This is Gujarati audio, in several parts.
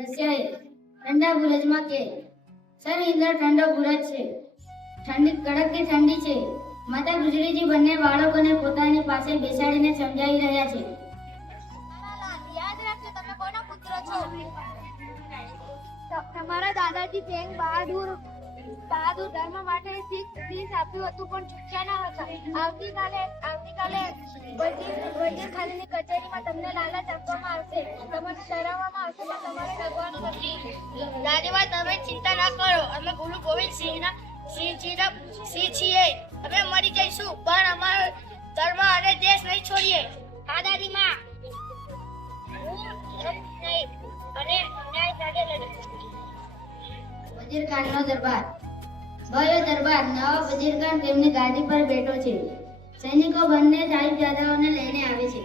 રશિયાએ ઠંડા બુરજમાં કે સર ઇન્દ્ર ઠંડો બુરજ છે, ઠંડી કડકથી ઠંડી છે. માતા ગુજરીજી બંને બાળકોને પોતાની પાસે બેસાડીને સમજાવી રહ્યા છે. યાદ રાખજો તમે કોના પુત્ર છો. તમારા દાદાજી તેગ બહાદુર ધર્મ માટે શીખ આપ્યું હતું પણ ચૂક્યા ન હતા. આવતીકાલે વજીર ખાનની કચેરીમાં તમને લાલચ આપવામાં આવશે, તમને ડરાવવામાં આવશે પણ તમારે ડરવાનું નથી. રાજેવા તમે ચિંતા ના કરો, અમે ગુરુ ગોવિંદ સિંહ છીએ. અમે મરી જઈશું પણ અમારો ધર્મ અને દેશ નહીં છોડીએ. હા દાદી માં, અને ન્યાય સાથે લડીશું. વજીર ખાનનો દરબાર. ભવ્ય દરબાર. નવાબ વજીર ખાન તેમની ગાદી પર બેઠો છે. સૈનિકો બંને સાહિબજાદાઓને લઈને આવે છે.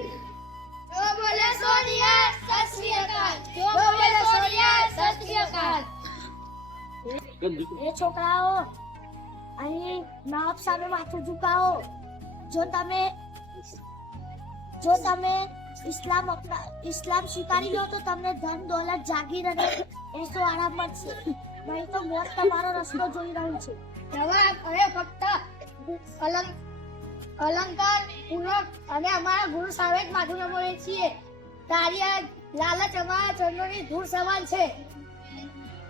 જો બોલે સોનિયા સત શ્રી અકાલ. જો બોલે સોનિયા સત શ્રી અકાલ. એ છોકરાઓ, અહીં નવાબ સામે માથું ઝુકાવો. જો તમે ઇસ્લામ સ્વીકારી લો તો તમને ધન દોલત જાગીર અને એસો આરામ મળશે, નહીં તો મોત તમારો રસ્તો જોઈ રહ્યું છે. જવાબ હવે ફક્ત અલંકાર પૂર્વક અમે અમારા ગુરુ સામે જ માથું નમાવીએ છીએ. તારી આ લાલચ અમારા ચંદ્રની ધૂળ સમાન છે.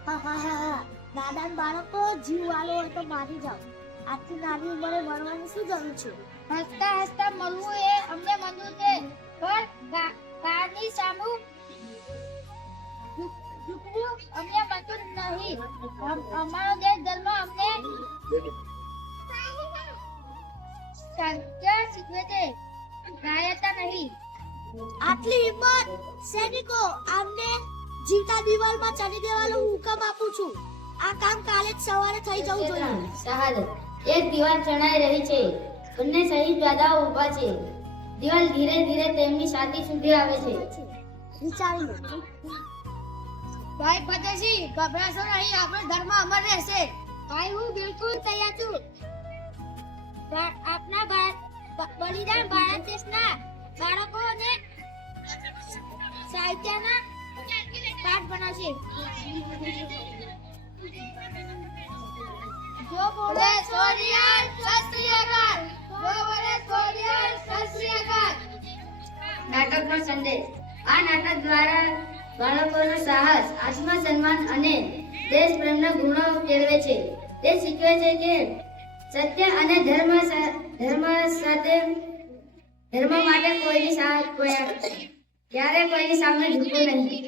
હા. નાના બાળકો જીવ વાલો હોય તો મારી જાઓ. આટલી નાની ઉંમરે મરવાની શું જરૂર છે? હસતા મળવું એ અમને મંજૂર છે, પણ કારની સામું ઝૂકવું અમને મંજૂર નહીં. અમારો દેશ ધર્મ અમને શાંતિ શીખવે છે, નાયતા નહીં. આટલી હિંમત! સૈનિકો, આમને જીવતા દિવાલમાં ચડી દેવાનો હુકમ આપું છું. આ કામ કાલે જ સવારે થઈ જવું જોઈએ. શહાદત. એક દિવાલ ચણાઈ રહી છે. બંને સાહિબજાદાઓ ઊભા છે. દિવાલ ધીરે ધીરે તેમની છાતી સુધી આવે છે. વિચારી લો. ભાઈ ફતેહસિંહ, ગભરાશો નહીં, આપણો ધર્મ અમર રહેશે. ભાઈ, હું બિલકુલ તૈયાર છું. આપના બલિદાન ભારત દેશના બાળકો અને સાહિત્યના પાઠ બનાવશે. જો બોલે સોનિયા સત શ્રી અકાલ. જો બોલે સોનિયા સત શ્રી અકાલ. નાટકનો સંદેશ. આ નાટક દ્વારા બાળકોનો સાહસ, આત્મસન્માન અને દેશપ્રેમના ગુણો કેળવે છે. તે શીખવે છે કે સત્ય અને ધર્મ માટે ક્યારે કોઈની સામે ઝૂકવું નહીં.